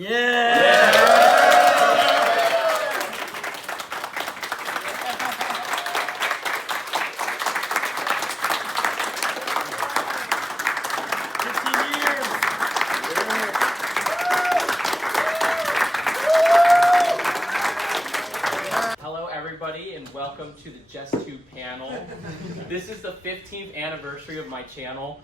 Hello everybody and welcome to the Just2 panel. This is the 15th anniversary of my channel.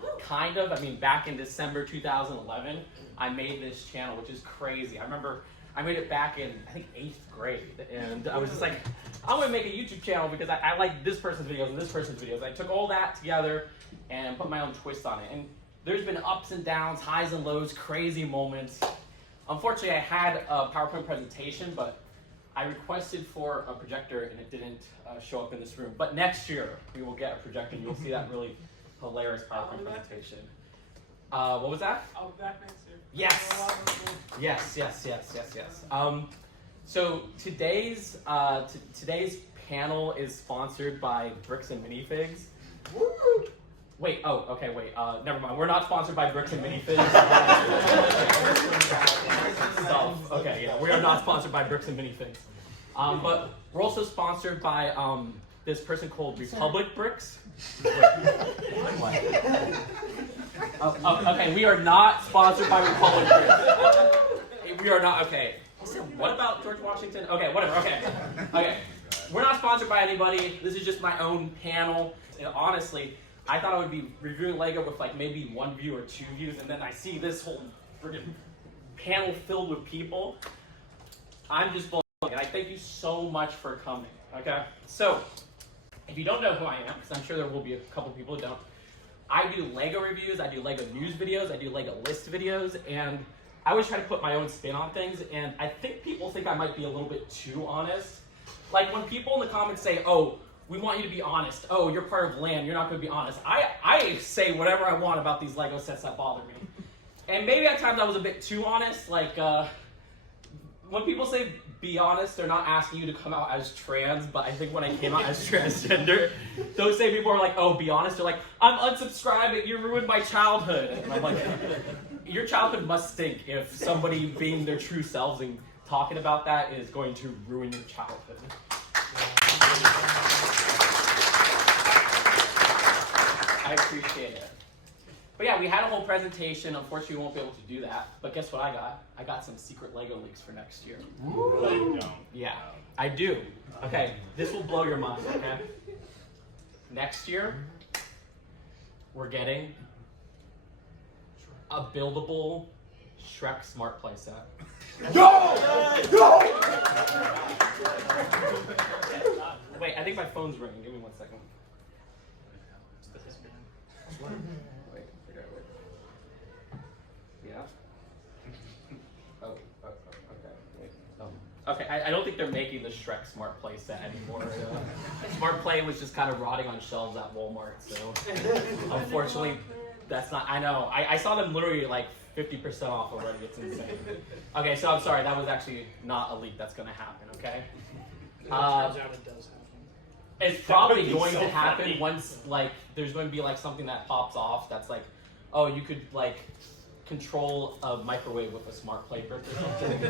Back in December 2011, I made this channel, which is crazy. I remember I made it back in, I think, 8th grade. And I was just like, I'm gonna make a YouTube channel because I like this person's videos and this person's videos. I took all that together and put my own twist on it. And there's been ups and downs, highs and lows, crazy moments. Unfortunately, I had a PowerPoint presentation, but I requested for a projector and it didn't show up in this room. But next year, we will get a projector and you'll see that really hilarious PowerPoint presentation. What was that? I'll be back next year. Yes. Yes. So today's panel is sponsored by Bricks and Minifigs. Woo! Wait, never mind. We're not sponsored by Bricks and Minifigs. We are not sponsored by Bricks and Minifigs. But we're also sponsored by this person called Republic Bricks. Okay, we are not sponsored by Republic Bricks. We are not, okay. What about George Washington? Okay, whatever, okay. We're not sponsored by anybody. This is just my own panel. And honestly, I thought I would be reviewing Lego with like maybe 1 view or 2 views, and then I see this whole freaking panel filled with people. I'm just blown away, and I thank you so much for coming, okay? So, if you don't know who I am, because I'm sure there will be a couple people who don't, I do Lego reviews, I do Lego news videos, I do Lego list videos, and I always try to put my own spin on things, and I think people think I might be a little bit too honest. Like when people in the comments say, oh, we want you to be honest. Oh, you're part of land, you're not gonna be honest. I say whatever I want about these Lego sets that bother me. And maybe at times I was a bit too honest, like when people say be honest, they're not asking you to come out as trans, but I think when I came out as transgender, those same people are like, oh, be honest. They're like, I'm unsubscribing, you ruined my childhood. And I'm like, your childhood must stink if somebody being their true selves and talking about that is going to ruin your childhood. I appreciate it. But yeah, we had a whole presentation. Unfortunately, we won't be able to do that. But guess what I got? I got some secret Lego leaks for next year. Ooh. Yeah, I do. Okay, this will blow your mind, okay? Next year, we're getting a buildable Shrek Smart Play set. No! Wait, I think my phone's ringing. Give me 1 second. Wait. Yeah? Okay. Wait. Okay, I don't think they're making the Shrek Smart Play set anymore. Smart Play was just kind of rotting on shelves at Walmart, so unfortunately, that's not, I know. I saw them literally like 50% off already. It's insane. Okay, so I'm sorry, that was actually not a leak that's going to happen, okay? It turns out it does happen. It's probably going to happen once, like, there's going to be like something that pops off that's like, oh, you could like control a microwave with a smart plate brick or something.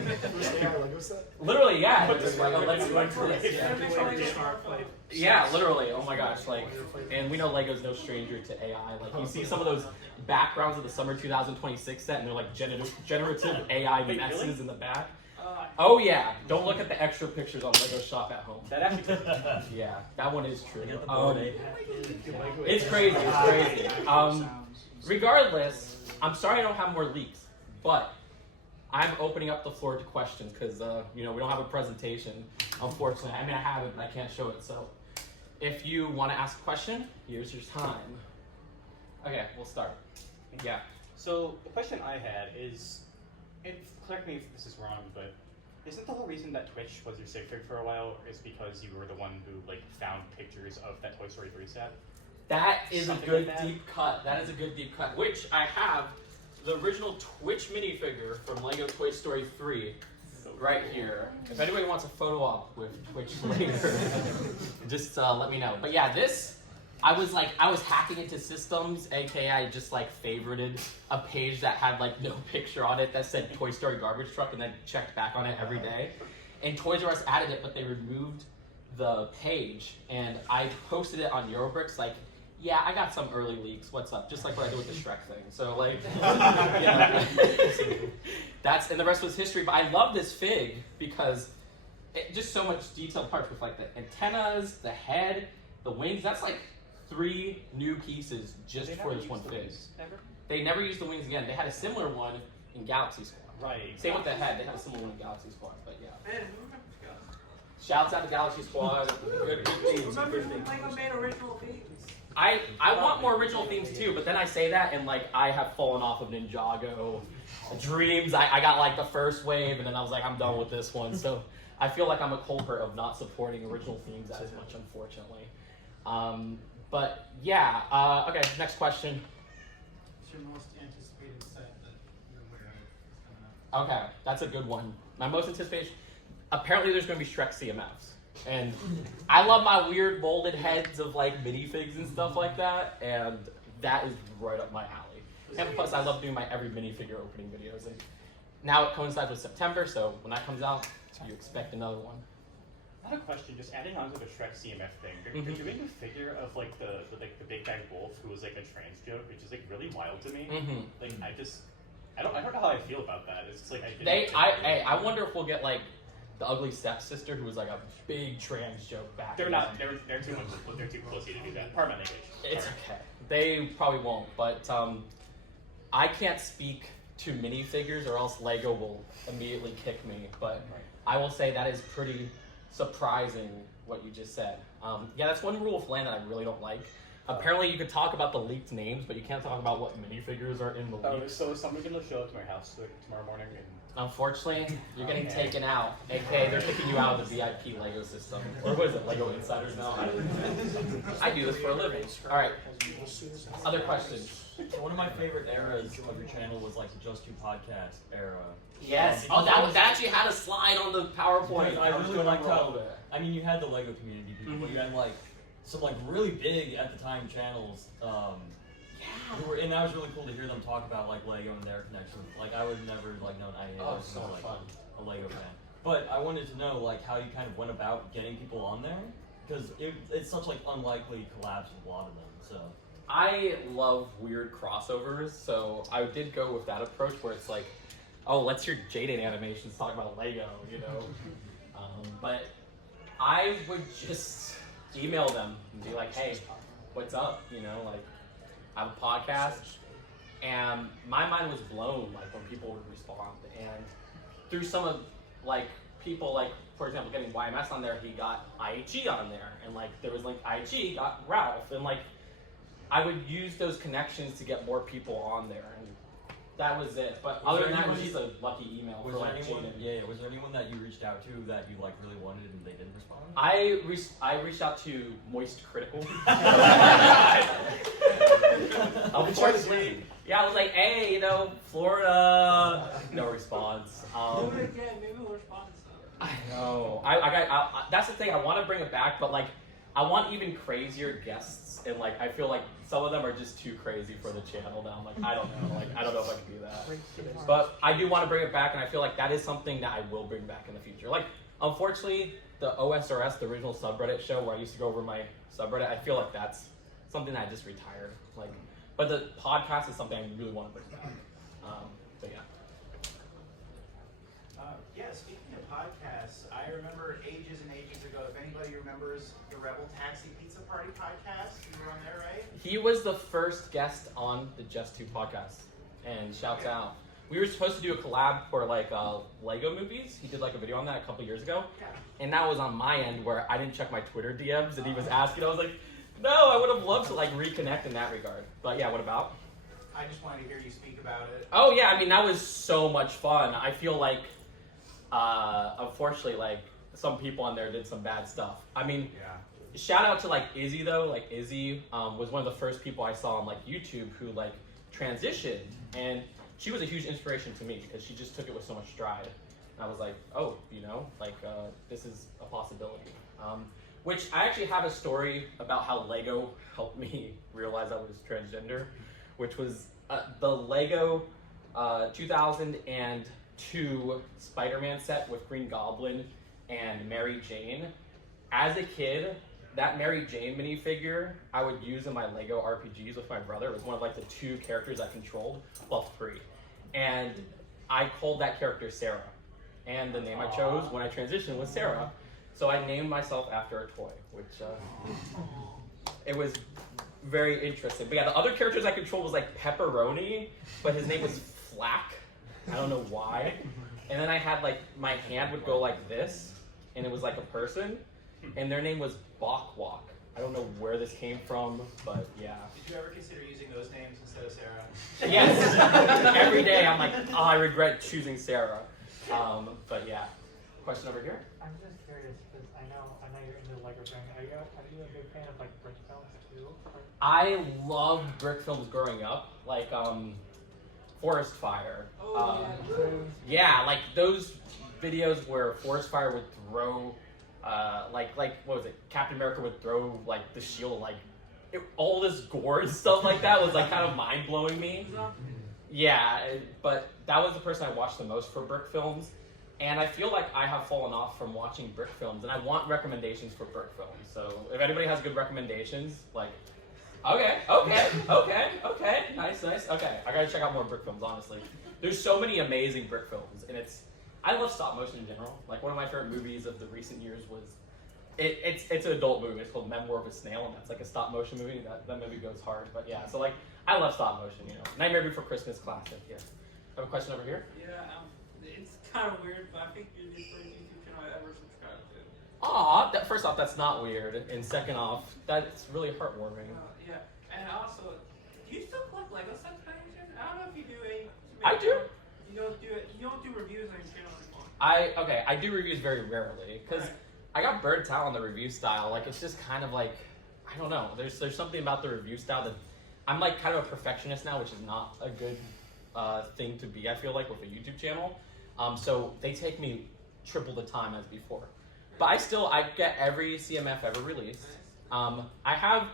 Literally, yeah. It's like, oh, let's go into this. Yeah, literally. Oh my gosh, like, and we know Lego's no stranger to AI. Like, you see some of those backgrounds of the summer 2026 set, and they're like generative AI messes in the back. Oh yeah, don't look at the extra pictures on Lego Shop at Home. That actually, yeah, that one is true. It's crazy. It's crazy. Regardless, I'm sorry I don't have more leaks, but I'm opening up the floor to questions because we don't have a presentation, unfortunately. I mean, I have it, but I can't show it. So, if you want to ask a question, here's your time. Okay, we'll start. Yeah. So the question I had is, and correct me if this is wrong, but isn't the whole reason that Twitch was your sig fig for a while is because you were the one who like found pictures of that Toy Story 3 set? That is a good deep cut. That is a good deep cut. Which I have the original Twitch minifigure from Lego Toy Story 3 right here. If anybody wants a photo op with Twitch later, just let me know. But yeah, this I was hacking into systems, aka I just like favorited a page that had like no picture on it that said Toy Story garbage truck and then checked back on it every day. And Toys R Us added it, but they removed the page, and I posted it on Eurobricks like, yeah, I got some early leaks. What's up? Just like what I did with the Shrek thing. So like, that's, and the rest was history. But I love this fig because it just so much detailed parts with like the antennas, the head, the wings. That's like 3 new pieces just for this one fig. They never used the wings again. They had a similar one in Galaxy Squad. Right. Same with the head. They had a similar one in Galaxy Squad. But yeah. Man, who remembers Galaxy? Shouts out to Galaxy Squad. Good themes. Remember when Lego made original themes? I want more original themes too, but then I say that and like I have fallen off of Ninjago, Dreams. I got like the first wave and then I was like, I'm done with this one. So I feel like I'm a culprit of not supporting original themes as much, unfortunately. But yeah, okay, next question. What's your most anticipated set that you're aware of is coming up? Okay, that's a good one. My most anticipated, apparently there's going to be Shrek CMFs. And I love my weird molded heads of like minifigs and stuff like that, and that is right up my alley. And plus I love doing my every minifigure opening videos, and now it coincides with September, so when that comes out, you expect another one. I have a question, just adding on to the Shrek CMF thing. They're doing a figure of like the big bad wolf who was like a trans joke, which is like really wild to me. Like I don't know how I feel about that. It's just like I wonder if we'll get like the ugly stepsister who was like a big trans joke back. They're not. They're too much. They're too pussy to do that. Pardon my language. It's okay. They probably won't, but I can't speak to minifigures or else Lego will immediately kick me. But I will say that is pretty surprising what you just said. Yeah, that's one rule of land that I really don't like. Apparently, you can talk about the leaked names, but you can't talk about what minifigures are in the leak. So is somebody gonna show up to my house tomorrow morning? Unfortunately, you're getting taken out. AKA, they're kicking you out of the VIP Lego system. Or what is it, Lego Insiders now? I do this for a living. Alright, other questions? One of my favorite eras of your channel was like the Just 2 podcast era. Yes. Oh, that actually had a slide on the PowerPoint. I really going liked over all how, of it. I mean, you had the Lego community people, but you had like some like really big at the time channels. And that was really cool to hear them talk about like Lego and their connection. Like I would never like known I was so like fun. a Lego fan. But I wanted to know like how you kind of went about getting people on there, because it's such like unlikely collabs with a lot of them. So I love weird crossovers, so I did go with that approach where it's like, oh, let's hear Jaden animations talk about Lego, you know. But I would just email them and be like, hey, what's up? You know, like, I have a podcast, and my mind was blown, like, when people would respond. And through some of, like, people, like, for example, getting YMS on there, he got IHG on there, and, like, there was, like, IHG got Ralph, and, like, I would use those connections to get more people on there, and that was it. But other than that, it was just a lucky email for, like, Jaden. Was there anyone that you reached out to that you like really wanted and they didn't respond? I reached out to Moist Critical. Unfortunately, yeah, I was like, hey, you know, Florida, no response. Do it again, maybe we'll respond to I know. I that's the thing. I want to bring it back, but like, I want even crazier guests, and like, I feel like some of them are just too crazy for the channel now. I'm like, I don't know. Like, I don't know if I can do that. But I do want to bring it back, and I feel like that is something that I will bring back in the future. Like, unfortunately, the OSRS, the original subreddit show where I used to go over my subreddit, I feel like that's something that I just retired. Like, but the podcast is something I really want to bring back. But yeah. Yeah, speaking of podcasts, I remember ages and ages ago, if anybody remembers the Rebel Taxi Pizza Party podcast, you were on there, right? He was the first guest on the Just 2 podcast, and shouts out. We were supposed to do a collab for like Lego movies. He did like a video on that a couple years ago, and that was on my end where I didn't check my Twitter DMs, and he was asking. I was like, no, I would have loved to like reconnect in that regard. But yeah, what about? I just wanted to hear you speak about it. Oh yeah, I mean that was so much fun. I feel like, unfortunately, like some people on there did some bad stuff. I mean, shout out to like Izzy though. Like Izzy was one of the first people I saw on like YouTube who like transitioned, and she was a huge inspiration to me because she just took it with so much stride. And I was like, oh, you know, like this is a possibility. which I actually have a story about how Lego helped me realize I was transgender, which was the Lego 2002 Spider-Man set with Green Goblin and Mary Jane. As a kid, that Mary Jane minifigure I would use in my Lego RPGs with my brother. It was one of like the 2 characters I controlled, well 3. And I called that character Sarah. And the name I chose when I transitioned was Sarah. So I named myself after a toy, which it was very interesting. But yeah, the other characters I controlled was like Pepperoni, but his name was Flack. I don't know why. And then I had like, my hand would go like this, and it was like a person, and their name was Bok. I don't know where this came from, but yeah. Did you ever consider using those names instead of Sarah? Yes. Every day I'm like, oh, I regret choosing Sarah. But yeah. Question over here? I'm just curious because I know you're into Lego thing. Are you a big fan of like brick films too? I loved brick films growing up, like Forest Fire. Yeah, like those videos where Forest Fire would throw, like what was it? Captain America would throw like the shield, like all this gore and stuff like that was like kind of mind blowing me. Yeah, but that was the person I watched the most for brick films. And I feel like I have fallen off from watching brick films, and I want recommendations for brick films. So if anybody has good recommendations, like, okay, nice, okay. I gotta check out more brick films, honestly. There's so many amazing brick films, and I love stop motion in general. Like one of my favorite movies of the recent years was, it's an adult movie. It's called Memoir of a Snail, and that's like a stop motion movie. That movie goes hard, but yeah. So like, I love stop motion. You know, Nightmare Before Christmas classic. Yeah. I have a question over here. Yeah, it's kind of weird, but I think you're the first YouTube channel I ever subscribed to. Aw, first off, that's not weird, and second off, that's really heartwarming. Yeah, and also, do you still collect Lego sets by any chance? I don't know if you do I do. You don't do it. You don't do reviews on your channel anymore. I do reviews very rarely because I got burnt out on the review style. Like it's just kind of like, I don't know. There's something about the review style that I'm like kind of a perfectionist now, which is not a good thing to be. I feel like with a YouTube channel, so they take me triple the time as before. But I get every CMF ever released. I have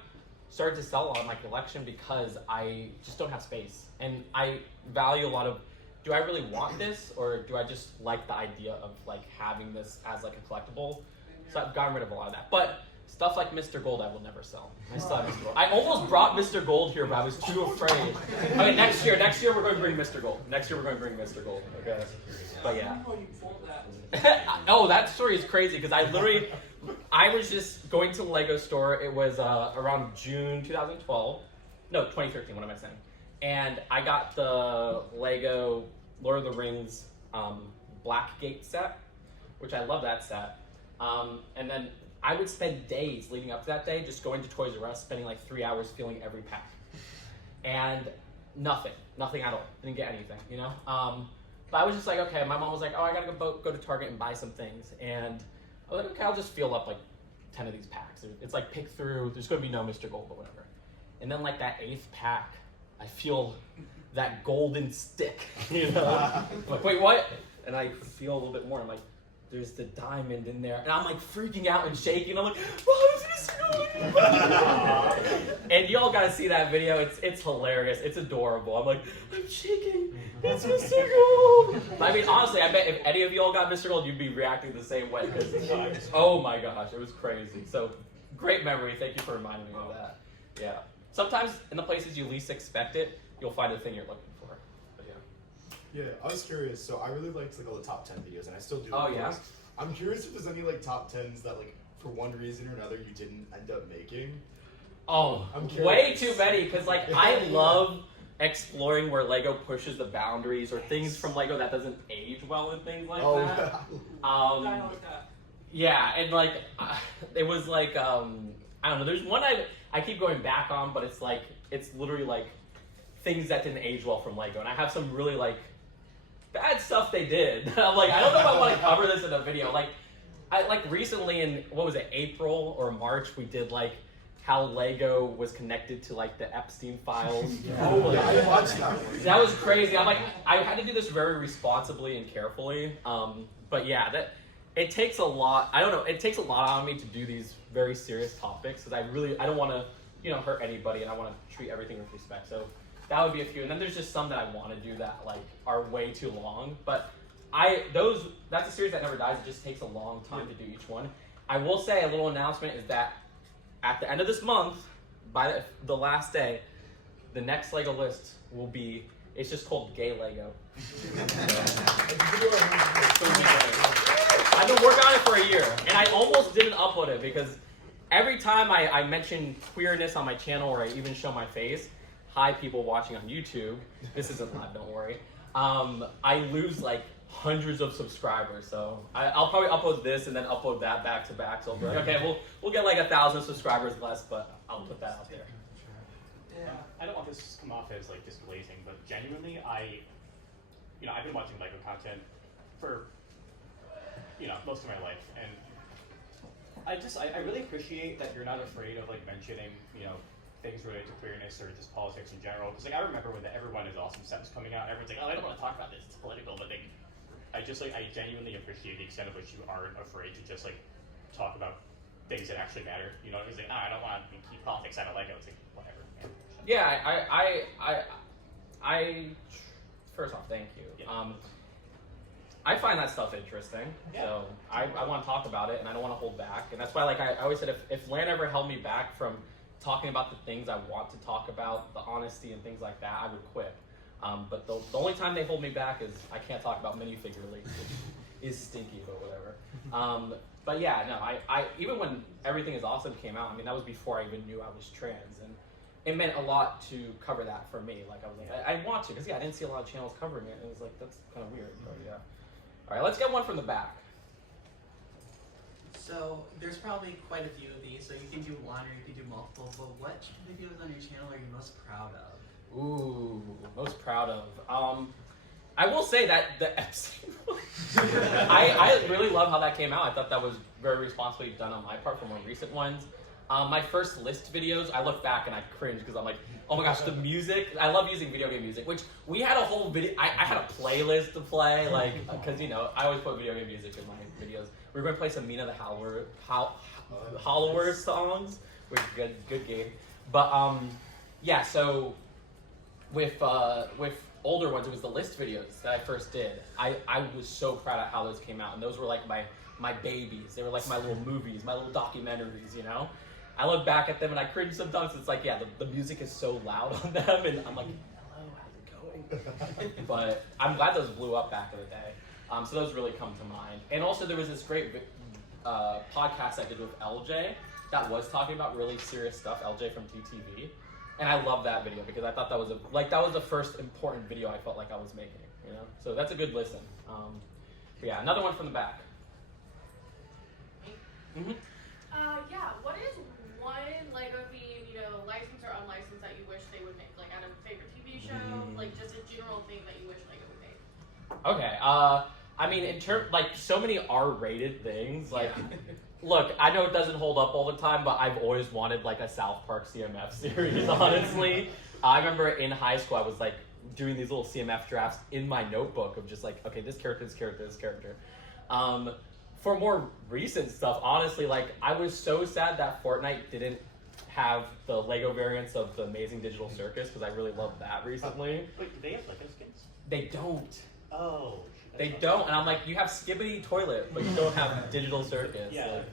started to sell a lot of my collection because I just don't have space, and I value a lot of, do I really want this, or do I just like the idea of like having this as like a collectible? So I've gotten rid of a lot of that. But stuff like Mr. Gold I will never sell. I still have Mr. Gold. I almost brought Mr. Gold here, but I was too afraid. Okay, next year we're going to bring Mr. Gold. Okay. But yeah. Oh, that story is crazy because I was just going to the Lego store. It was around June 2012. No, 2013, what am I saying? And I got the Lego Lord of the Rings Blackgate set, which I love that set. And then I would spend days leading up to that day just going to Toys R Us, spending like 3 hours feeling every pack. And nothing at all. Didn't get anything, you know? But I was just like, okay, my mom was like, oh, I gotta go to Target and buy some things. And I was like, okay, I'll just feel up like 10 of these packs. It's like pick through, there's gonna be no Mr. Gold or whatever. And then like that 8th pack, I feel that golden stick, you know? I'm like, wait, what? And I feel a little bit more. I'm like, there's the diamond in there. And I'm like freaking out and shaking. I'm like, oh, it's Mr. Gold. And y'all gotta see that video. It's hilarious. It's adorable. I'm like, I'm shaking. It's Mr. Gold. I mean, honestly, I bet if any of y'all got Mr. Gold, you'd be reacting the same way. Because, oh my gosh, it was crazy. So, great memory. Thank you for reminding me of that. Yeah. Sometimes in the places you least expect it, you'll find the thing you're looking for. But yeah. Yeah, I was curious. So I really liked like all the top 10 videos, and I still do. Oh yeah. I'm curious if there's any like top 10s that like for one reason or another you didn't end up making. Oh, way too many. Because like I love exploring where Lego pushes the boundaries or things from Lego that doesn't age well and things like that. Yeah, and like it was like I don't know. There's one I keep going back on, but it's literally like things that didn't age well from Lego, and I have some really like bad stuff they did. I'm like, I don't know if I want to cover this in a video. Like, I like recently in what was it, April or March, we did like how Lego was connected to like the Epstein files. Oh, yeah, I watched that one. That was crazy. I'm like, I had to do this very responsibly and carefully. But yeah, it takes a lot. I don't know. It takes a lot on me to do these very serious topics because I don't want to, hurt anybody, and I want to treat everything with respect. So that would be a few. And then there's just some that I want to do that like are way too long. But that's a series that never dies. It just takes a long time to do each one. I will say a little announcement is that at the end of this month, by the last day, the next Lego list will be. It's just called Gay Lego. I've been working on it for a year, and I almost didn't upload it because every time I mention queerness on my channel or I even show my face, hi people watching on YouTube, this isn't live, don't worry, I lose like hundreds of subscribers. So I'll probably upload this and then upload that back to back. So I'll be like, okay, we'll get like 1,000 subscribers less, but I'll put that out there. I don't want this to come off as like just glazing, but genuinely, I've been watching Lego content for most of my life, and I really appreciate that you're not afraid of like mentioning things related to queerness or just politics in general. Because like I remember when the Everyone Is Awesome set was coming out, everyone's like, oh, I don't want to talk about this, it's political, but like I genuinely appreciate the extent of which you aren't afraid to just like talk about things that actually matter. It's like, I don't want to keep politics out of Lego. It's like whatever. Man. Yeah, I first off, thank you. Yeah. I find that stuff interesting, so I want to talk about it, and I don't want to hold back. And that's why, like I always said, if Lan ever held me back from talking about the things I want to talk about, the honesty and things like that, I would quit. But the only time they hold me back is I can't talk about minifigure leaks, which is stinky, but whatever. But yeah, no, I even when Everything Is Awesome came out, I mean, that was before I even knew I was trans, and it meant a lot to cover that for me. Like I was like, I want to, because I didn't see a lot of channels covering it, and it was like, that's kind of weird, but yeah. All right, let's get one from the back. So there's probably quite a few of these, so you can do one or you can do multiple, but what videos on your channel are you most proud of? Ooh, most proud of. I will say that the Epstein I really love how that came out. I thought that was very responsibly done on my part for more recent ones. My first list videos, I look back and I cringe because I'm like, oh my gosh, the music. I love using video game music, which we had a whole video. I had a playlist to play, like, because I always put video game music in my videos. We were going to play some Mina the Hollower songs, which is good game. But yeah, so with older ones, it was the list videos that I first did. I was so proud of how those came out, and those were like my babies. They were like my little movies, my little documentaries, I look back at them and I cringe sometimes. It's like, yeah, the music is so loud on them, and I'm like, hello, how's it going? But I'm glad those blew up back in the day. So those really come to mind. And also there was this great podcast I did with LJ that was talking about really serious stuff, LJ from TTV. And I love that video because I thought that was the first important video I felt like I was making, So that's a good listen. But yeah, another one from the back. Mm-hmm. Yeah, what is one Lego theme, licensed or unlicensed, that you wish they would make? Like, out of a favorite TV show, like just a general thing that you wish Lego would make? Okay, I mean, in terms, like, so many R-rated things, like, look, I know it doesn't hold up all the time, but I've always wanted, like, a South Park CMF series, honestly. I remember in high school, I was, like, doing these little CMF drafts in my notebook of just, like, okay, this character, this character, this character. For more recent stuff, honestly, like, I was so sad that Fortnite didn't have the Lego variants of the Amazing Digital Circus, because I really loved that recently. Wait, do they have Lego skins? They don't. Oh. They don't, and I'm like, you have Skibbity Toilet, but you don't have Digital Circus. Yeah. Like,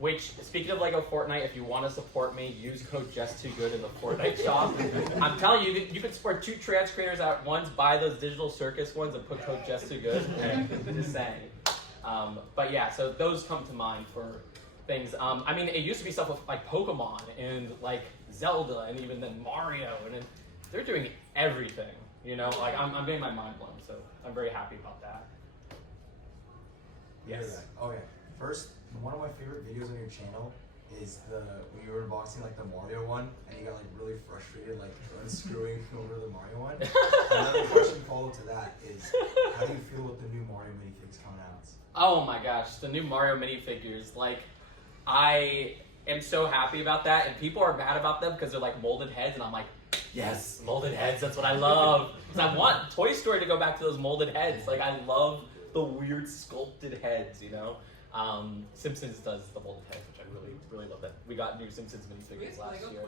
which, speaking of Lego Fortnite, if you want to support me, use code just2good in the Fortnite shop. I'm telling you, you can support 2 trans creators at once, buy those Digital Circus ones, and put code just2good. Just saying. But yeah, so those come to mind for things. I mean, it used to be stuff with like Pokemon and like Zelda and even then Mario, and then they're doing everything. Like I'm getting my mind blown, so I'm very happy about that. Yes. Okay. First, one of my favorite videos on your channel is when you were unboxing like the Mario one, and you got like really frustrated, like unscrewing over the Mario one. Another question follow to that is, how do you feel with the new Mario minifigs coming out? Oh my gosh, the new Mario minifigures, like, I am so happy about that, and people are mad about them because they're like molded heads, and I'm like, yes, molded heads, that's what I love. Because I want Toy Story to go back to those molded heads. Like, I love the weird sculpted heads, you know. Simpsons does the molded heads, which I really, really love that. We got new Simpsons minifigures last year.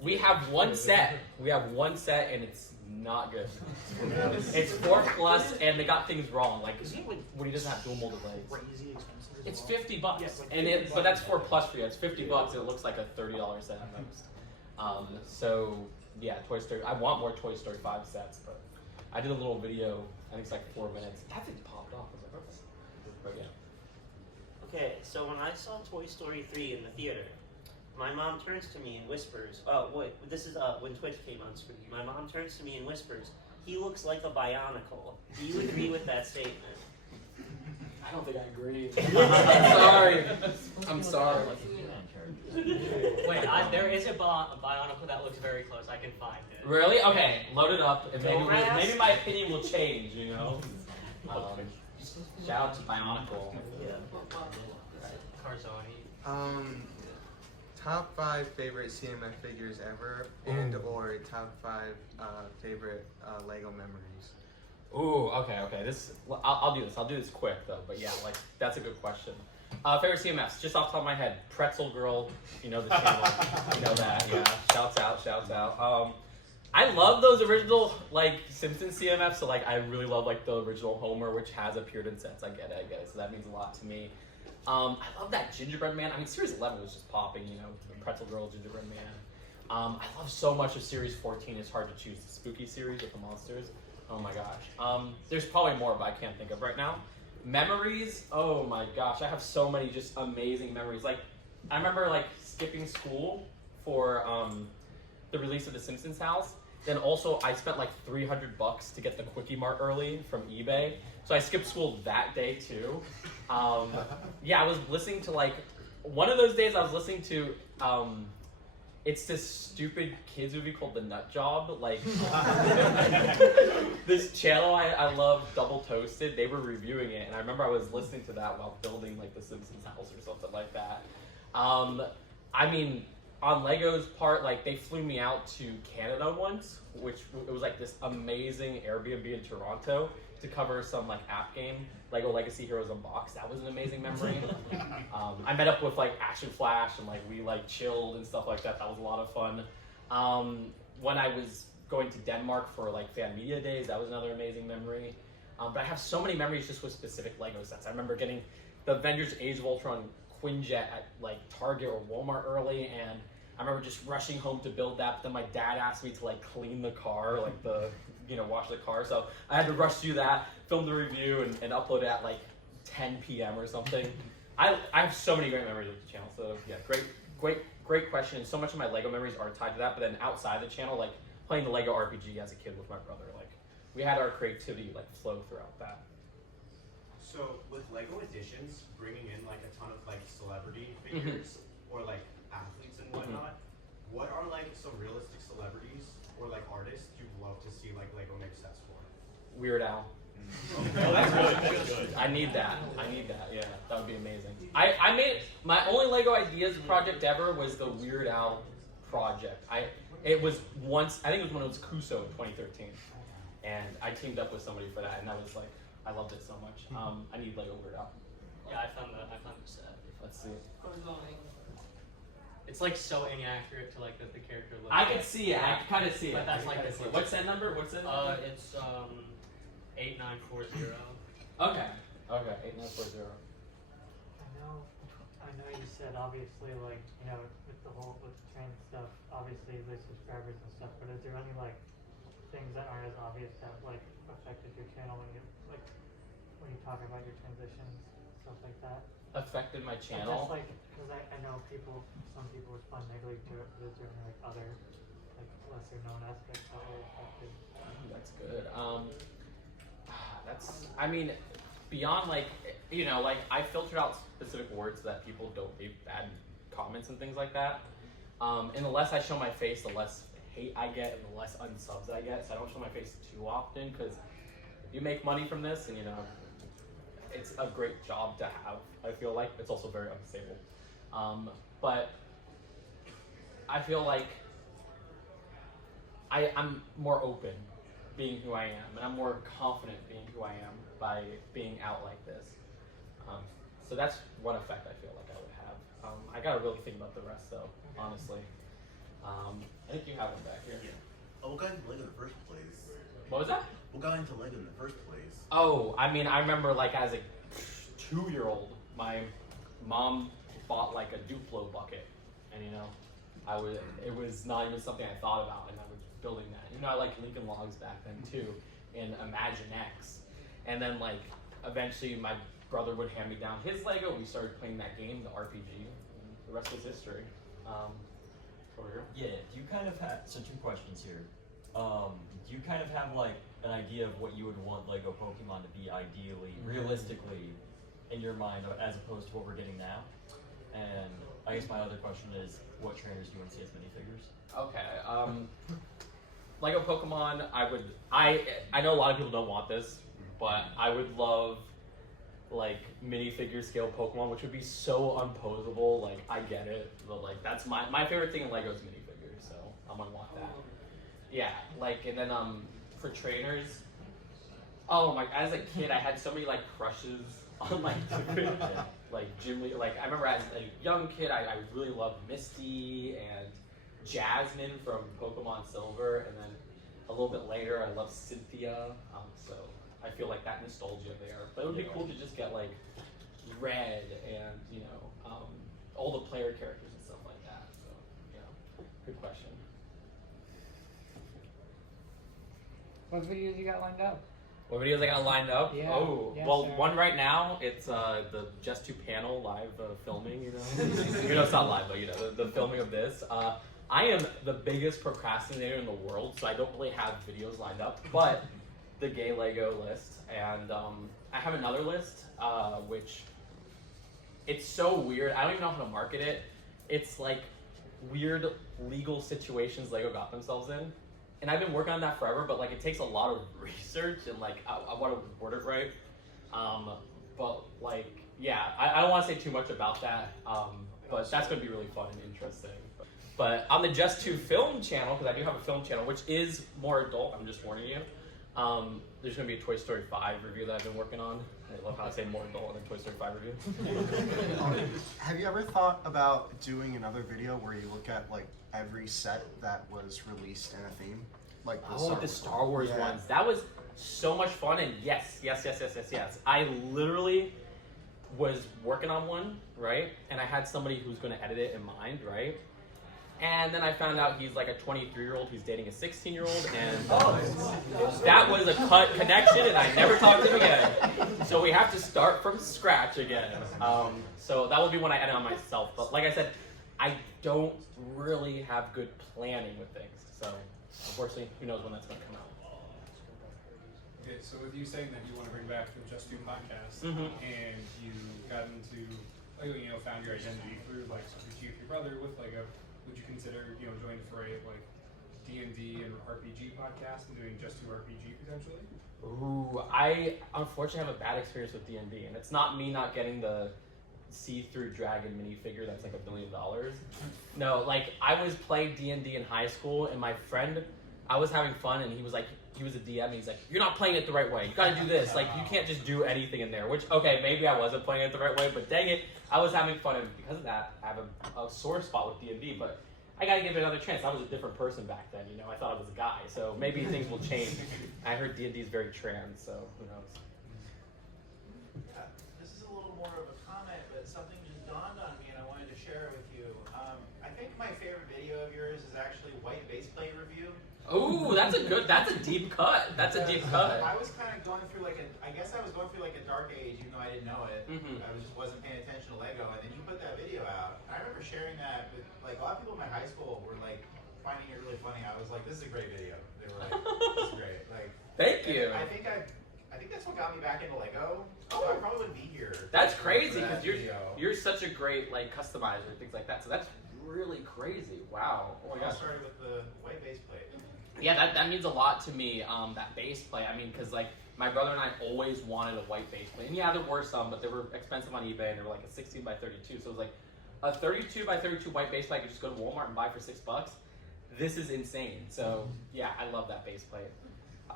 We have one set. We have one set, and it's not good. It's 4+, and they got things wrong. Like, when he doesn't have dual molded legs. Crazy expensive. It's $50, Yes, like and but that's 4+ for you. It's $50. It looks like a $30 set at most. So yeah, Toy Story. I want more Toy Story 5 sets, but I did a little video. I think it's like 4 minutes. That thing popped off. Was it purpose? But yeah. Okay, so when I saw Toy Story 3 in the theater, my mom turns to me and whispers, oh, wait, this is when Twitch came on screen. My mom turns to me and whispers, he looks like a Bionicle. Do you agree with that statement? I don't think I agree. I'm sorry. I'm sorry. Wait, there is a Bionicle that looks very close. I can find it. Really? Okay, load it up, and Don't maybe my opinion will change, you know? Shout out to Bionicle. Yeah. Carzoni. Top 5 favorite CMF figures ever, and or top 5 favorite Lego memories. Ooh, okay. I'll do this. I'll do this quick though. But yeah, like that's a good question. Favorite CMFs, just off the top of my head, Pretzel Girl. You know the channel. You know that. Yeah. Shouts out. I love those original like Simpsons CMFs. So like I really love like the original Homer, which has appeared in sets. I get it. So that means a lot to me. I love that Gingerbread Man. I mean, Series 11 was just popping, you know, Pretzel Girl, Gingerbread Man. I love so much of Series 14. It's hard to choose the spooky series with the monsters. Oh my gosh. There's probably more, but I can't think of right now. Memories. Oh my gosh, I have so many just amazing memories. Like, I remember like skipping school for the release of The Simpsons House. Then also, I spent like $300 to get the Quickie Mart early from eBay. So I skipped school that day too. Yeah, I was listening to like, one of those days I was listening to, it's this stupid kids movie called The Nut Job. Like, this channel I love, Double Toasted, they were reviewing it. And I remember I was listening to that while building like the Simpsons house or something like that. I mean, on Lego's part, like they flew me out to Canada once, which it was like this amazing Airbnb in Toronto to cover some like app game, Lego Legacy Heroes Unboxed. That was an amazing memory. I met up with like Action Flash and like we like chilled and stuff like that. That was a lot of fun. When I was going to Denmark for like fan media days, that was another amazing memory. But I have so many memories just with specific Lego sets. I remember getting the Avengers Age of Ultron Quinjet at like Target or Walmart early, and I remember just rushing home to build that. But then my dad asked me to like clean the car, like wash the car. So I had to rush through that, film the review, and upload it at like 10 p.m. or something. I have so many great memories with the channel. So yeah, great question. And so much of my Lego memories are tied to that. But then outside the channel, like playing the Lego RPG as a kid with my brother, like we had our creativity like flow throughout that. So with Lego Editions, bringing in like a ton of like celebrity figures or like athletes and whatnot, what are like some realistic celebrities or like artists you'd love to see like Lego make sets for? Weird Al. Oh, that's good. I need that. Yeah, that would be amazing. I made my only Lego Ideas project ever was the Weird Al project. It was once, I think it was when it was Kuso in 2013, and I teamed up with somebody for that, and that was like, I loved it so much. I need Lego Weird Al. Yeah, I found the set. Let's see. It's like so inaccurate to like the character look. I can see it. I can kind of see it. But that's like it. What's that number? It's 8940. Okay. 8940. I know you said obviously like, you know, with the trans stuff, obviously the subscribers and stuff, but is there any like things that aren't as obvious that like affected your channel when you talk about your transitions, stuff like that? Affected my channel? Just like, because I know some people respond negatively to it, but is there any like other like lesser known aspects that were affected? That's good. I mean, beyond like, you know, like I filtered out specific words that people don't leave bad comments and things like that. And the less I show my face, the less hate I get and the less unsubs I get. So I don't show my face too often, because if you make money from this, and you know, it's a great job to have. I feel like it's also very unstable. But I feel like I'm more open being who I am, and I'm more confident being who I am by being out like this. So that's one effect I feel like I would have. I gotta really think about the rest though, honestly. I think you have one back here. Yeah. Oh, what got into Lego in the first place? What was that? What got into Lego in the first place? Oh, I mean, I remember like as a 2-year-old, my mom bought like a Duplo bucket, and you know, it was not even something I thought about, and I was building that. You know, I liked Lincoln Logs back then too, and Imagine X, and then like eventually my brother would hand me down his Lego. We started playing that game, the RPG, and the rest was history. Over here. Yeah, do you kind of have, so 2 questions here. Do you kind of have like an idea of what you would want Lego Pokemon to be ideally, realistically, in your mind, as opposed to what we're getting now? And I guess my other question is, what trainers do you want to see as minifigures? Okay, Lego Pokemon, I know a lot of people don't want this, but I would love like minifigure scale Pokemon, which would be so unposable. Like, I get it, but like that's my favorite thing in Lego is minifigures, so I'm gonna want that. Yeah, like, and then for trainers, oh my, as a kid I had so many like crushes on like different like gym leader. Like I remember as a young kid I really loved Misty and Jasmine from Pokemon Silver, and then a little bit later I loved Cynthia. So I feel like that nostalgia there. But it would be cool to just get like Red and, you know, all the player characters and stuff like that. So, you know, good question. What videos you got lined up? What videos I got lined up? Yeah. Oh, Yeah, well, sure. one right now, it's the Just2 panel live filming, you know. You know, it's not live, but you know, the filming of this. I am the biggest procrastinator in the world, so I don't really have videos lined up, but the gay Lego list, and I have another list, which it's so weird. I don't even know how to market it. It's like weird legal situations Lego got themselves in. And I've been working on that forever, but like it takes a lot of research and like I want to word it right. But like, yeah, I don't want to say too much about that, but that's going to be really fun and interesting. But on the Just2 film channel, because I do have a film channel, which is more adult, I'm just warning you, there's going to be a Toy Story 5 review that I've been working on. I love how I say more adult in a Toy Story 5 review. Have you ever thought about doing another video where you look at like every set that was released in a theme? Like the Star Wars ones. That was so much fun, and yes. I literally was working on one, right? And I had somebody who's going to edit it in mind, right? And then I found out he's like a 23-year-old who's dating a 16-year-old, and that was a cut connection, and I never talked to him again. So we have to start from scratch again. So that will be when I edit on myself. But like I said, I don't really have good planning with things. So unfortunately, who knows when that's going to come out. Okay, so with you saying that you want to bring back the Just2 podcast, and you got into, like, you know, found your identity through like RPG with your brother with Lego, would you consider, you know, joining the fray of like D&D and RPG podcast and doing Just2 RPG potentially? Ooh, I unfortunately have a bad experience with D&D, and it's not me not getting the see-through dragon minifigure that's like $1 billion. No, like I was playing D&D in high school, and my friend, I was having fun, and he was a DM, and he's like, you're not playing it the right way. You gotta do this. Like, you can't just do anything in there. Which, okay, maybe I wasn't playing it the right way, but dang it, I was having fun, and because of that, I have a sore spot with D&D, but I gotta give it another chance. I was a different person back then, you know. I thought I was a guy, so maybe things will change. I heard D&D is very trans, so who knows. This is a little more of a comment, but something just dawned on me, and I wanted to share it with you. I think my favorite video of yours is actually White Baseplate Review. Ooh, that's a deep cut. That's a deep cut. I was kind of going through I guess I was going through like a dark age, even though I didn't know it. I just wasn't paying attention to Lego, and then you put that video out. I remember sharing that with like a lot of people in my high school were like finding it really funny. I was like, this is a great video. They were like, this is great. Like, thank you. I think that's what got me back into Lego. So I probably wouldn't be here. That's crazy because video. you're such a great like customizer and things like that. So that's really crazy. Wow. Oh my I gosh. started with the white base plate. Yeah, that means a lot to me. That base plate. I mean, because like my brother and I always wanted a white base plate, and yeah, there were some, but they were expensive on eBay, and they were like a 16 by 32. So it was like a 32 by 32 white base plate I could just go to Walmart and buy for $6. This is insane. So yeah, I love that base plate.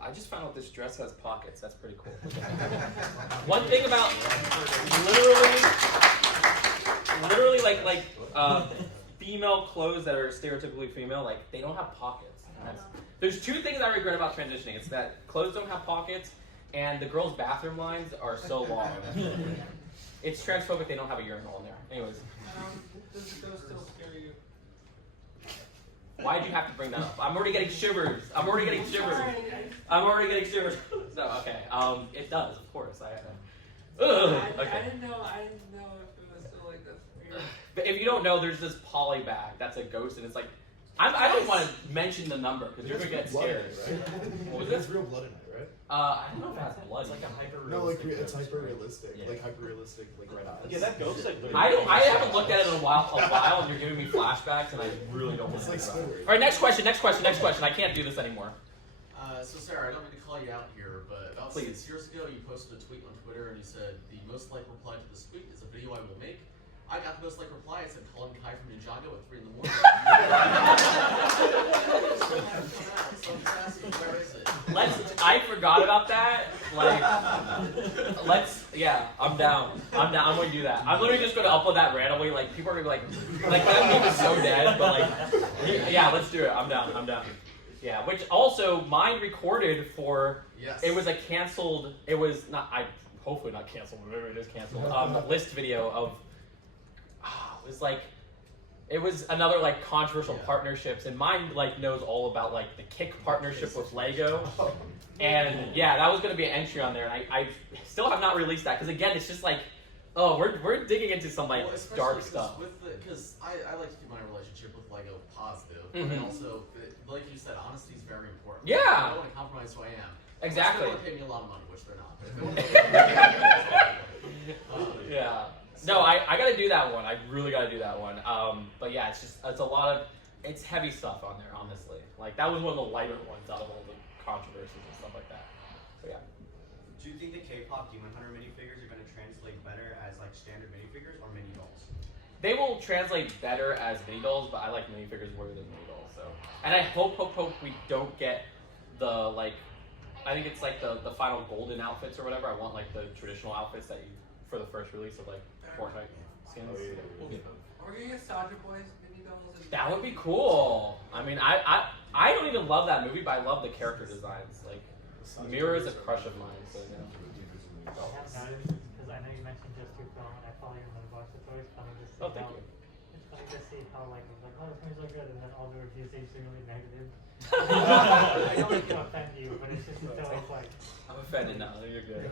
I just found out this dress has pockets. That's pretty cool. One thing about literally like female clothes that are stereotypically female, like they don't have pockets. There's two things I regret about transitioning. It's that clothes don't have pockets, and the girls' bathroom lines are so long. It's transphobic. They don't have a urinal in there. Anyways. Does those still scare you? Why'd you have to bring that up? I'm already getting shivers. So, okay. It does, of course. Okay. I didn't know if it was still like this. But if you don't know, there's this poly bag that's a ghost, and it's like, I don't want to mention the number because you're gonna get scared. What was There's it? real blood in it, right? I don't know if it has blood. It's like a hyper. No, like it's hyper realistic, like hyper realistic, like red eyes. Yeah, that ghost like. I haven't looked at it in a while, and you're giving me flashbacks, and I really don't want to. It's like All right, next question. I can't do this anymore. So Sarah, I don't mean to call you out here, but about 6 years ago, you posted a tweet on Twitter, and you said the most liked reply to this tweet is a video I will make. I got the most liked reply. It said Colin Kai from Ninjago at 3 in the morning. So I'm just asking, where is it? I forgot about that. I'm down. I'm going to do that. I'm literally just going to upload that randomly. Like, people are going to be like that meme is so dead, but yeah, let's do it. I'm down. Yeah, which also, mine recorded for, it was a canceled, it was not, hopefully not canceled, whatever it is canceled, list video of, it was another controversial partnerships, and mine knows all about the Kick partnership with Lego, and yeah, that was going to be an entry on there, and I still have not released that, because again, it's just we're digging into some dark stuff. Because I like to keep my relationship with Lego positive, Mhm. but also, like you said, honesty is very important. Yeah. I don't want to compromise who I am. Exactly. They want to pay me a lot of money, which they're not. Yeah. No, I gotta do that one. I really gotta do that one. But yeah, it's a lot of, it's heavy stuff on there, honestly. That was one of the lighter ones out of all the controversies and stuff like that. So yeah. Do you think the K-pop Demon Hunter minifigures are going to translate better as standard minifigures or mini dolls? They will translate better as mini dolls, but I like minifigures more than mini dolls. So, and I hope we don't get the I think it's the final golden outfits or whatever. I want the traditional outfits that you for the first release of Fortnite skins. Are we gonna get Soldier Boy's mini dolls? That would be cool. I mean, I don't even love that movie, but I love the character designs. Mira is a crush of mine. So yeah. I have noticed, because I know you mentioned just2good, and I follow you on the box. It's always funny to see Thank you. It's funny to see how it's this movie's so good, and then all the reviews seem really negative. I don't like to offend you, but it's always I'm offended now. You're good.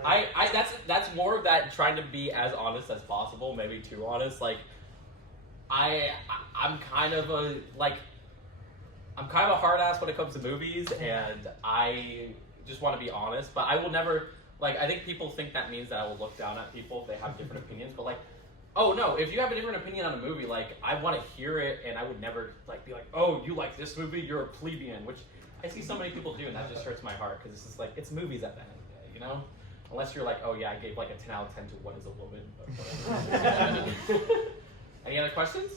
That's more of that trying to be as honest as possible, maybe too honest. I'm kind of a hard ass when it comes to movies, and I just want to be honest. But I will never I think people think that means that I will look down at people if they have different opinions. But oh no, if you have a different opinion on a movie, I want to hear it, and I would never be oh, you like this movie, you're a plebeian, which I see so many people do, and that just hurts my heart because it's just it's movies at the end of the day, you know? Unless you're oh yeah, I gave a 10 out of 10 to What Is a Woman. But any other questions?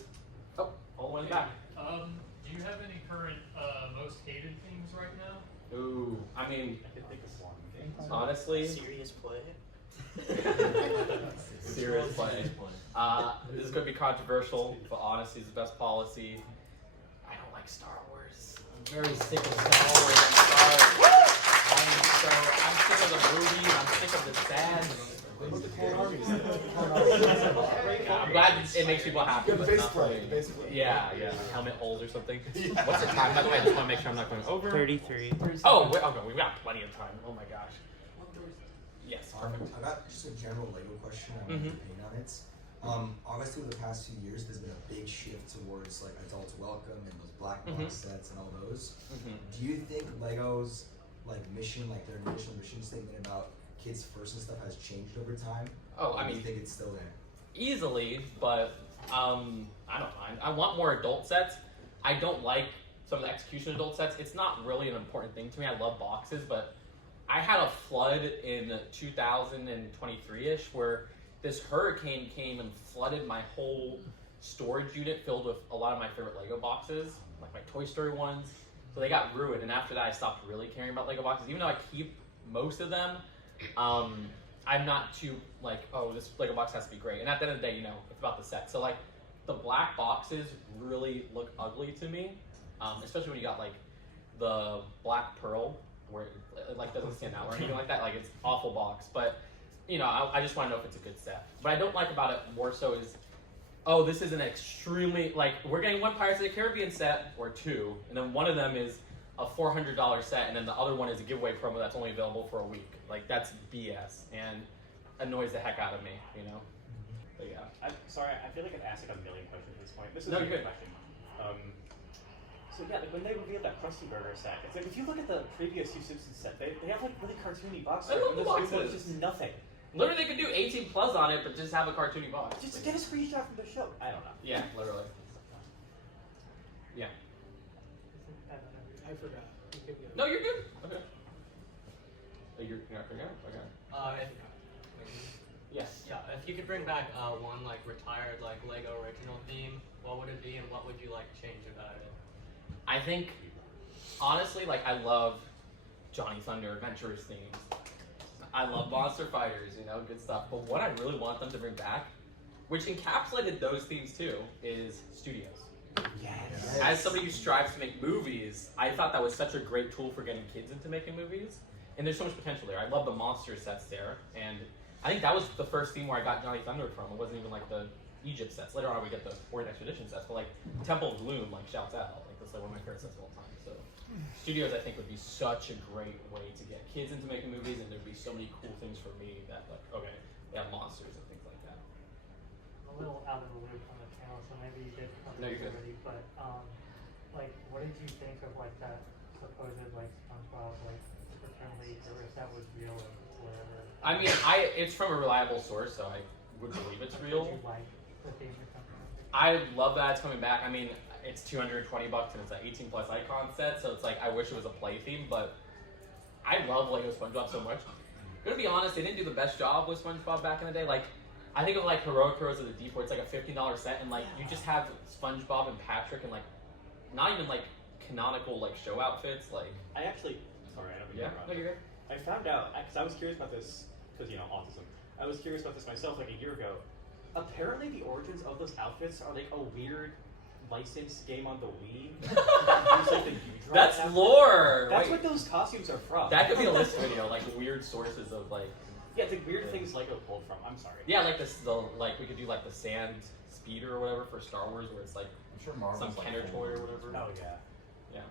Oh, all the way back. Do you have any current most hated things right now? Ooh, I mean, I can think of one. Honestly, serious play. Serious play. This is going to be controversial, but honesty is the best policy. I don't like Star Wars. I'm very sick of Star Wars. I'm sick of the movies. I'm sick of the sad. I'm glad it makes people happy. Yeah, the but base not for play, me. the base play. Yeah. Helmet holes or something. What's the time? By the way, I just want to make sure I'm not going over. 33. Oh, we got plenty of time. Oh my gosh. Yes, perfect. I got just a general Lego question. I want your opinion on it. Obviously, over the past few years, there's been a big shift towards adult welcome and those black box sets and all those. Do you think Lego's mission, their initial mission statement about kids first and stuff, has changed over time? Oh, or I do mean, you think it's still there? Easily, but I don't mind. I want more adult sets. I don't like some of the execution adult sets. It's not really an important thing to me. I love boxes, but I had a flood in 2023-ish where this hurricane came and flooded my whole storage unit filled with a lot of my favorite Lego boxes, like my Toy Story ones, So they got ruined, and after that I stopped really caring about Lego boxes. Even though I keep most of them, I'm not too like, oh, this Lego box has to be great. And at the end of the day, you know, it's about the set. So like, the black boxes really look ugly to me, especially when you got like the black pearl, where it like doesn't stand out or anything like that. Like, it's awful box. But you know, I just want to know if it's a good set. What I don't like about it more so is, oh, this is an extremely, like, we're getting one Pirates of the Caribbean set, or two, and then one of them is a $400 set, and then the other one is a giveaway promo that's only available for a week. Like, that's BS, and annoys the heck out of me, you know? But yeah. I'm sorry, I feel like I've asked like a million questions at this point. This is No, a you're good good. question. So yeah, like when they revealed that Krusty Burger set, it's like if you look at the previous Hugh Simpson set, they have like really cartoony boxes. I love the This boxes. just nothing. Literally, they could do 18 plus on it, but just have a cartoony box. Just get a screenshot from the show. I don't know. Yeah, literally. Yeah. I forgot. You could go. No, you're good. Okay. Oh, you're not forgetting? Okay. Yes. Yeah, if you could bring back one like retired like Lego original theme, what would it be, and what would you like to change about it? I think, honestly, like, I love Johnny Thunder Adventures themes. I love Monster Fighters, you know, good stuff. But what I really want them to bring back, which encapsulated those themes too, is studios. Yes. As somebody who strives to make movies, I thought that was such a great tool for getting kids into making movies. And there's so much potential there. I love the monster sets there. And I think that was the first theme where I got Johnny Thunder from. It wasn't even like the Egypt sets. Later on we get the Orient Expedition sets. But like Temple of Gloom like shouts out. Like, that's like one of my favorite sets of all time. So studios, I think, would be such a great way to get kids into making movies, and there'd be so many cool things for me that, like, okay, they have monsters and things like that. I'm a little out of the loop on the channel, so maybe you did cover No, this you're good. already, but like, what did you think of like that supposed like SpongeBob like return leak, or if that was real or whatever? I mean, it's from a reliable source, so I would believe it's real. Would you like the theme or something? I love that it's coming back. I mean, it's $220 and it's an 18 plus icon set, so it's like, I wish it was a play theme, but I love Lego SpongeBob so much. I'm gonna be honest, they didn't do the best job with SpongeBob back in the day. Like, I think of like Heroic Heroes of the Deep, where it's like a $15 set, and like you just have SpongeBob and Patrick and like not even like canonical like show outfits. Like, I actually, sorry, I don't mean to interrupt. No, you're good. I found out because I was curious about this because you know autism. I was curious about this myself like a year ago. Apparently, the origins of those outfits are like a weird licensed game on the Wii. Use, like, the U-Drive That's outfit. lore. That's Wait. what those costumes are from. That could be a list video, like weird sources of like. Yeah, the weird things Lego pulled from. I'm sorry. Yeah, like this, like we could do like the sand speeder or whatever for Star Wars, where it's like sure Marvel's some like Kenner full toy or of whatever. Oh yeah. Yeah.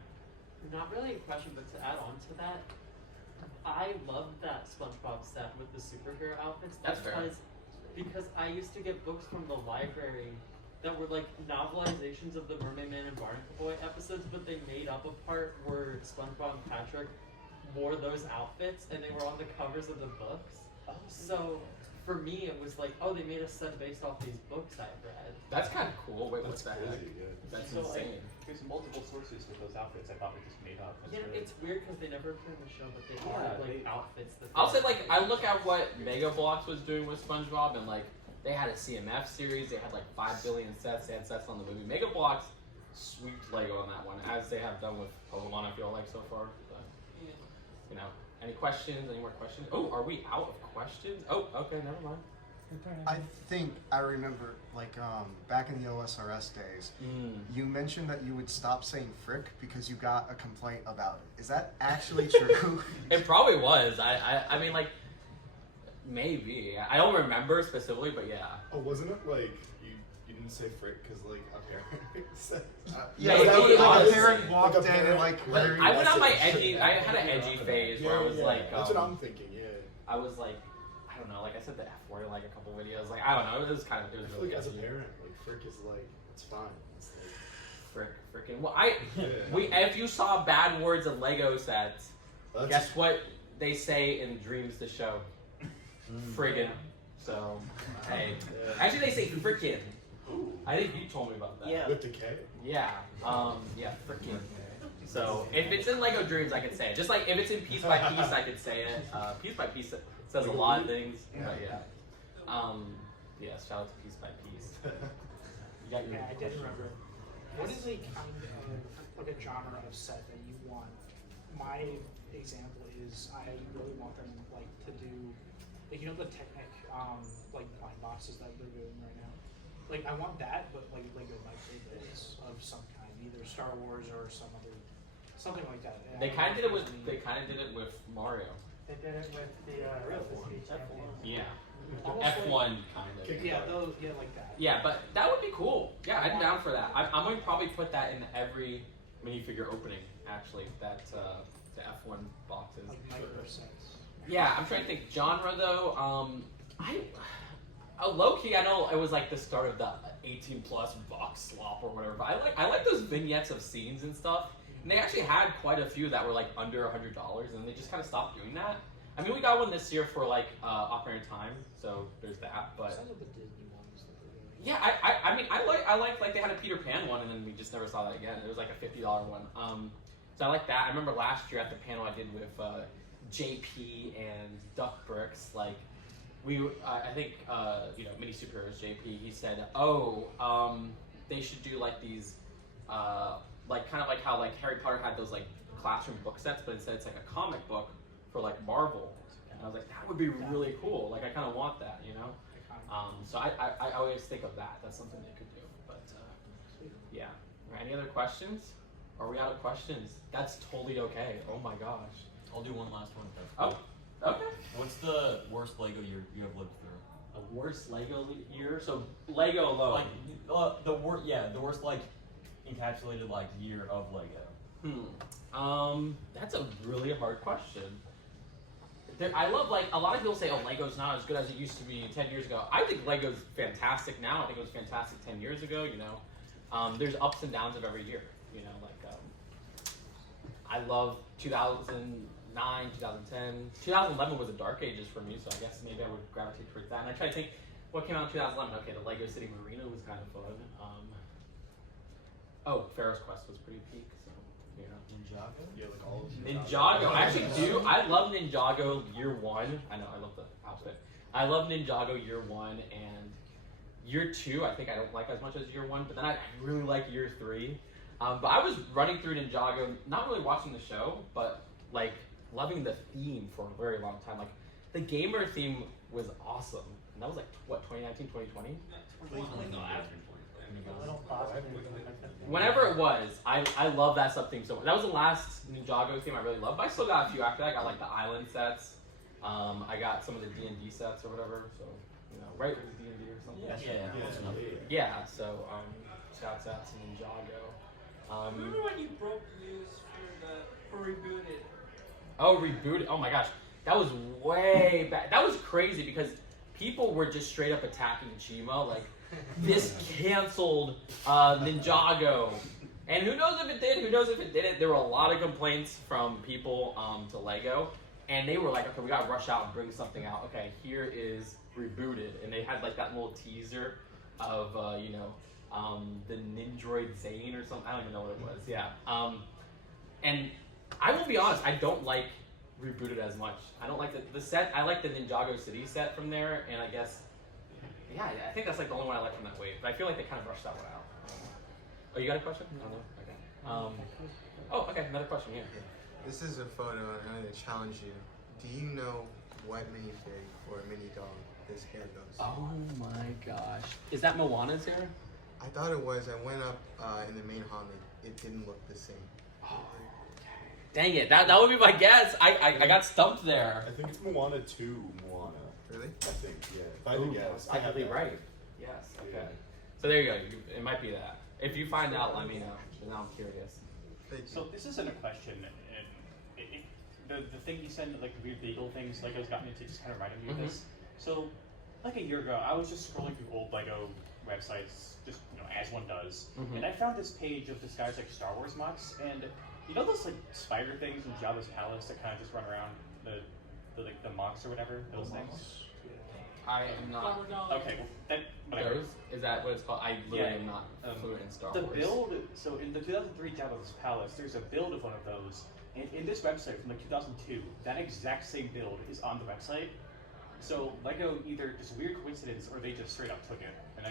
Not really a question, but to add on to that, I love that SpongeBob set with the superhero outfits. That's fair. Because I used to get books from the library that were like novelizations of the Mermaid Man and Barnacle Boy episodes, but they made up a part where SpongeBob and Patrick wore those outfits and they were on the covers of the books. So for me, it was like, oh, they made a set based off these books I read. That's kind of cool. Wait, what's that? crazy, yeah. That's So, insane. There's multiple sources with those outfits. I thought were just made up. That's Yeah, really- it's weird because they never appear in the show, but they Yeah, are like they- outfits. That I'll say, like, I look at what Mega Bloks was doing with SpongeBob, and like they had a CMF series. They had like 5 billion sets. They had sets on the movie. Mega Bloks sweeped Lego on that one, as they have done with Pokemon. I feel like so far. But, you know, any questions? Any more questions? Oh, are we out of questions? Oh, okay, never mind. I think I remember, like, back in the OSRS days, you mentioned that you would stop saying frick because you got a complaint about it. Is that actually true? It probably was. I mean, like, maybe. I don't remember specifically, but yeah. Oh, wasn't it like you didn't say frick because like a parent said? Yeah, Maybe, that was like a honestly. parent walked Like a in and parent- like But very I went on my message. edgy. I had an edgy phase where I was like, that's what I'm thinking. Yeah. I was like, I don't know, like I said the F word in like a couple videos. Like, I don't know, it was kind of, it I was feel really like as a edgy. parent, like frick is like it's fine. It's like, Frickin'. Well, Yeah. if you saw bad words in Lego sets, That's- guess what they say in Dreams the Show? Friggin'. So, hey. Yeah. Actually, they say frickin'. I think you told me about that. Yeah. With the K. Yeah. Yeah, frickin'. So, if it's in Lego Dreams, I could say it. Just like if it's in Piece by Piece, I could say it. Piece by Piece says a lot of things, but yeah. Yeah, shout out to Piece by Piece. You got your Yeah, I did remember. What is a kind of like a genre of set that you want? My example is I really want them like to do like the Technic like blind boxes that they're doing right now. Like I want that, but like Lego microbuilds of some kind, either Star Wars or something like that. And They I kind of don't did it with know if they kind of did it with Mario. They did it with the SSD champion. Yeah. Almost F1 kind of. Yeah, those like that. Yeah, but that would be cool. Yeah, I'm down for that. I'm going to probably put that in every minifigure opening. Actually, that the F1 boxes. Like micro sets. Yeah, I'm trying to think genre though. Low key, I know it was like the start of the 18+ box slop or whatever. But I like those vignettes of scenes and stuff. And they actually had quite a few that were like under $100, and they just kind of stopped doing that. I mean, we got one this year for like Ocarina of Time, so there's that. But Some of the Disney ones. yeah, I mean, I like they had a Peter Pan one, and then we just never saw that again. It was like a $50 one. So I like that. I remember last year at the panel I did with JP and Duck Bricks, like I think Mini Superheroes JP. He said, they should do like these, like kind of like how like Harry Potter had those like classroom book sets, but instead it's like a comic book for like Marvel. And I was like, that would be really cool. Like I kind of want that, you know. So I always think of that. That's something they could do. But yeah. All right, any other questions? Are we out of questions? That's totally okay. Oh my gosh. I'll do one last one. Oh, okay. What's the worst Lego year you have lived through? A worst Lego year? So Lego alone. Like the worst like encapsulated like year of Lego. That's a really hard question. I love like a lot of people say, oh, Lego's not as good as it used to be 10 years ago. I think Lego's fantastic now. I think it was fantastic 10 years ago. You know, there's ups and downs of every year. You know, like I love 2009, 2010, 2011 was the dark ages for me. So I guess maybe I would gravitate towards that. And I try to think what came out in 2011. Okay, the Lego City Marina was kind of fun. Pharaoh's Quest was pretty peak. You know. Ninjago? Yeah, like all of Ninjago. I actually do. I love Ninjago year one. I know, I love the outfit. I love Ninjago year one, and year two, I think I don't like as much as year one, but then I really like year three. But I was running through Ninjago, not really watching the show, but like loving the theme for a very long time. Like the gamer theme was awesome. And that was like, what, 2019, 2020? Whenever it was, I love that sub theme so much. That was the last Ninjago theme I really loved, but I still got a few after that. I got like the island sets. I got some of the D&D sets or whatever. So, you know, right, it was D&D or something. Yeah. So, Scout sets and Ninjago. Remember when you broke news for Rebooted? Oh, Rebooted. Oh my gosh. That was way back. That was crazy because people were just straight up attacking Chima. Like, this canceled Ninjago. And who knows if it did, who knows if it didn't. There were a lot of complaints from people to Lego. And they were like, okay, we gotta rush out and bring something out. Okay, here is Rebooted. And they had like that little teaser of, the Nindroid Zane or something. I don't even know what it was. Yeah. And I will be honest, I don't like Rebooted as much. I don't like the set. I like the Ninjago City set from there, and I guess, yeah, I think that's like the only one I like from that wave. But I feel like they kind of rushed that one out. Oh, you got a question? No? Okay. Okay, another question, yeah. This is a photo, and I'm going to challenge you. Do you know what minifig or mini dog this hair goes? Oh my gosh. Is that Moana's hair? I thought it was. I went up in the main hall, and it didn't look the same. Oh, dang it. That would be my guess. I got stumped there. I think it's Moana 2 Moana. Really? I think, yeah. If I had to guess. I have it right. Yes, okay. Yeah. So there you go. It might be that. If you find out, let me know. Now I'm curious. So this isn't a question. The thing you said, like the weird legal things, Lego's gotten into, just kind of reminded me of this. So, like a year ago, I was just scrolling through old Lego websites, just as one does, and I found this page of this guy's like Star Wars mods, and you know those like spider things in Jabba's palace that kind of just run around the monks or whatever, those things. I am not. Okay, well, whatever. Those? Is that what it's called? I literally am not fluent in Star Wars. The build, so in the 2003 Jabba's Palace, there's a build of one of those, and in this website from like 2002, that exact same build is on the website. So Lego either just weird coincidence or they just straight up took it, and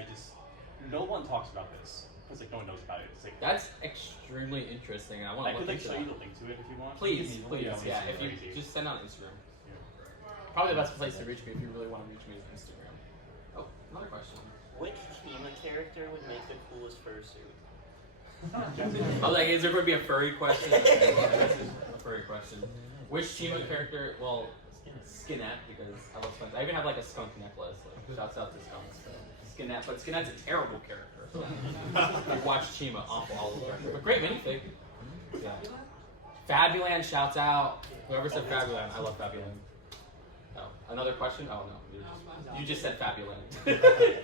no one talks about this. Because like no one knows about it. It's like That's extremely interesting. I want I to could look like into show that. you the link to it if you want. Please, please, it's yeah. If you crazy. just send on Instagram. Probably the best place to reach me if you really want to reach me is Instagram. Oh, another question. Which Chima character would make the coolest fursuit? I was like, is there going to be a furry question? Okay, well, this is a furry question. Which Chima character? Well, Skinette, because I love skunks. I even have like a skunk necklace. Like, shouts out to skunks. So. Skinette, but Skinette's a terrible character. So. You watch Chima, awful character. But great minifig. Yeah. Fabuland shouts out. Whoever said Fabuland, I love Fabuland. Oh, another question? Oh no, you just said Fabuland. Okay.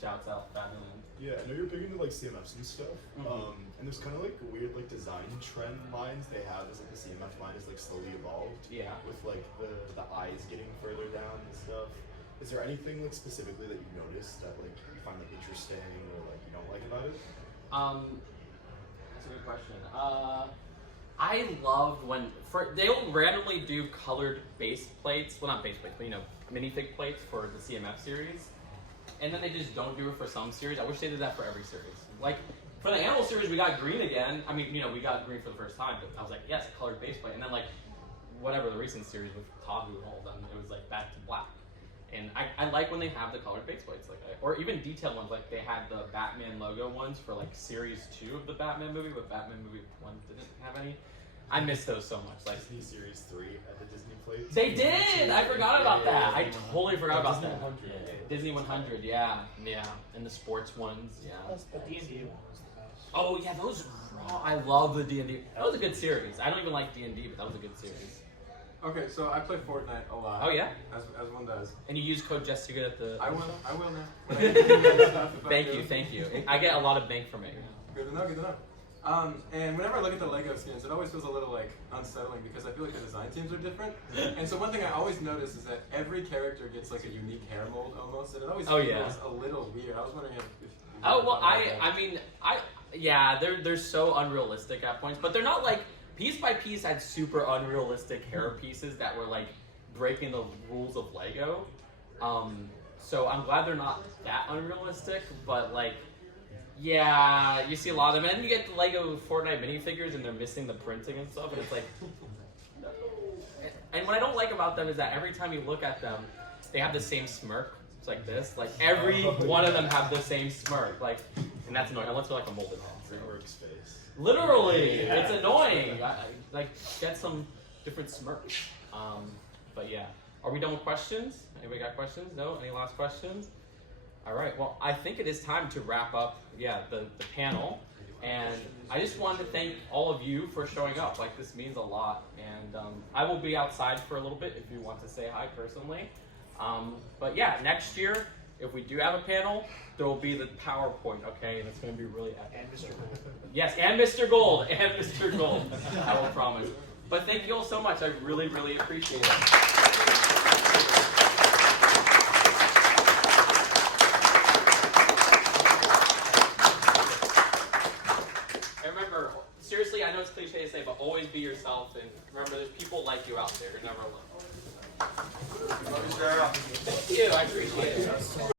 Shouts out Fabuland. Yeah, I know you're big into like CMFs and stuff. And there's kind of like weird like design trend lines they have as like the CMF line is like slowly evolved. Yeah. With like the eyes getting further down and stuff. Is there anything like specifically that you've noticed that like you find like interesting or like you don't like about it? That's a good question. I loved when they'll randomly do colored base plates. Well, not base plates, but minifig plates for the CMF series. And then they just don't do it for some series. I wish they did that for every series. Like, for the animal series, we got green again. I mean, we got green for the first time, but I was like, yes, colored base plate. And then, like, whatever the recent series with Tahu and all of them, it was, like, back to black. And I like when they have the colored base plates, like, or even detailed ones, like they had the Batman logo ones for, like, Series 2 of the Batman movie, but Batman movie 1 didn't have any. I miss those so much. Like Disney Series 3 had the Disney plates. They did! I forgot about that. I totally forgot about Disney that. 100. Disney 100, yeah. And the sports ones, yeah. The D&D one was the best. Oh yeah, those raw. I love the D&D. That was a good series. I don't even like D&D, but that was a good series. Okay, so I play Fortnite a lot. Oh yeah? As one does. And you use code just2good at the... I will now. Thank you. I get a lot of bank from it. Good to know. And whenever I look at the Lego skins, it always feels a little like unsettling because I feel like the design teams are different. And so one thing I always notice is that every character gets like a unique hair mold almost, and it always feels a little weird. I was wondering if oh well, they're so unrealistic at points, but they're not like piece by piece had super unrealistic hair pieces that were like breaking the rules of Lego. So I'm glad they're not that unrealistic, but like. Yeah, you see a lot of them, and then you get the Lego Fortnite minifigures, and they're missing the printing and stuff, and it's like, no. And what I don't like about them is that every time you look at them, they have the same smirk. It's like this, like every one of them have the same smirk, like, and that's annoying. Unless they're like a molded head. Dreamworks face. Literally, it's annoying. Like, get some different smirks. But yeah, are we done with questions? Anybody got questions? No? Any last questions? All right, well, I think it is time to wrap up, the panel. And I just wanted to thank all of you for showing up. Like, this means a lot. And I will be outside for a little bit if you want to say hi personally. But yeah, next year, if we do have a panel, there will be the PowerPoint, okay? And it's going to be really epic. And Mr. Gold. Yes, and Mr. Gold. And Mr. Gold. I will promise. But thank you all so much. I really, really appreciate it. Seriously, I know it's cliche to say, but always be yourself, and remember there's people like you out there. You're never alone. Thank you, I appreciate it.